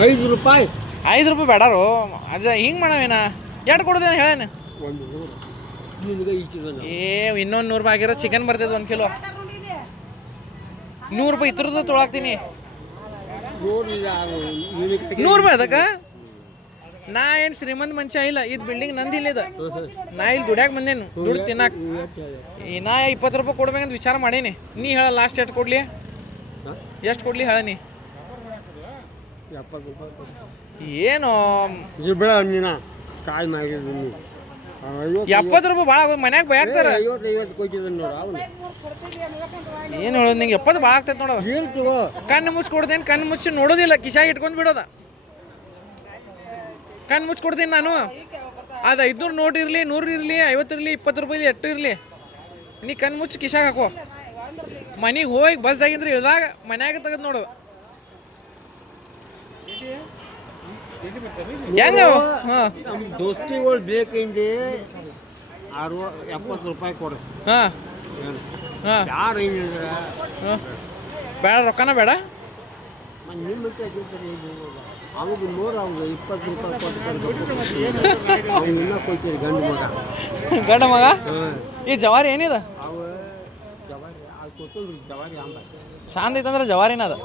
5 ರೂಪಾಯಿ. 5 ರೂಪಾಯಿ ಬೇಡಾರು ಅಜ್ಜ ಹಿಂಗೆ ಮಾಡವೇನ ಎಷ್ಟು ಕೊಡೋದೇನು ಹೇಳೇನು ಒಂದು 100 ನಿನಗೆ ಈಚಿದ ಇನ್ನೊಂದು 100 ರೂಪಾಯಿ ಆಗಿರೋ ಚಿಕನ್ ಬರ್ತೈತೆ 1 ಕಿಲೋ 100 ರೂಪಾಯಿ ಇತ್ರದ್ದು ತೊಳಾಕ್ತೀನಿ 100 ರೂಪಾಯಿ ಅದಕ್ಕೆ ನಾ ಏನು ಶ್ರೀಮಂತ ಮನುಷ್ಯ ಇಲ್ಲ ಇದು ಬಿಲ್ಡಿಂಗ್ ನಂದಿಲ್ಲ ಇದು ನಾ ಇಲ್ಲಿ ದುಡ್ಯಾಕೆ ಬಂದೇನು ದುಡ್ಡು ತಿನ್ನಾಕ ನಾ 20 ರೂಪಾಯಿ ಕೊಡ್ಬೇಕಂತ ವಿಚಾರ ಮಾಡೀನಿ ನೀ ಹೇಳ ಲಾಸ್ಟ್ ಎಷ್ಟು ಕೊಡ್ಲಿ ಎಷ್ಟು ಕೊಡ್ಲಿ ಹೇಳ ನೀ 70 ರೂಪಾಯಿ ಏನು ಬೇಡ ನೀನ ಕಾಯಿ ಮಾಡಿದ್ದೀನಿ 70 ರೂಪಾಯಿ ಭಾಳ ಮನ್ಯಾಗ ಬಯಾಕ್ತಾರ 50 ಕೊಟ್ಟಿದ್ದೀನಿ ನೋಡು ಅವನು ಏನು ಹೇಳೋದು ನಿಂಗೆ 70 ಭಾಳ ಆಗ್ತೈತೆ ನೋಡೋದು ಏನು ತಗೋ ಕಣ್ಣು ಮುಚ್ಚಿ ಕೊಡ್ತೇನೆ ಕಣ್ಣು ಮುಚ್ಚಿ ನೋಡೋದಿಲ್ಲ ಕಿಶಾಗ ಇಟ್ಕೊಂಡು ಬಿಡೋದ ಕಣ್ಣು ಮುಚ್ಚಿ ಕೊಡ್ತೀನಿ ನಾನು ಅದು 500 ನೋಟ್ ಇರಲಿ 100 ಇರಲಿ 50 ಇರಲಿ 20 ರೂಪಾಯಿ ಎಷ್ಟು ಇರಲಿ ನೀ ಕಣ್ಣು ಮುಚ್ಚಿ ಕಿಶಾಗ ಹಾಕೋ ಮನೆಗೆ ಹೋಗಿ ಬಸ್ ಆಗಿದ್ರೆ ಇಳ್ದಾಗ ಮನ್ಯಾಗ ತೆಗೆದು ನೋಡೋದು ಹೆಂಗ ಹಾಂ ನಮ್ಮ ದೋಸ್ತಿಗಳು ಬೇಕಂದ್ರೆ 70 ರೂಪಾಯಿ ಕೊಡು ಹಾಂ ಹಾಂ ಯಾರು ಹಿಂಗಿದ್ರೆ ಹಾಂ ಬೇಡ ರೊಕ್ಕನ ಬೇಡ ನಿಮ್ಮ ಅವ್ರಿಗೆ 100 ಅವ್ರಿಗೆ 20 ರೂಪಾಯಿ ಕೊಟ್ಟು ಅವ್ನು ಇನ್ನೂ ಕೊಡ್ತೀರಿ ಗಂಡ ಮಗ ಹಾಂ ಈ ಜವಾರಿ ಏನಿದೆ ಅವ ಜವಾರಿ ಅದು ಕೊಟ್ಟು ಜವಾರಿ ಅಂಬ ಶಾಂತ ಐತಂದ್ರೆ ಜವಾರಿನ ಅದು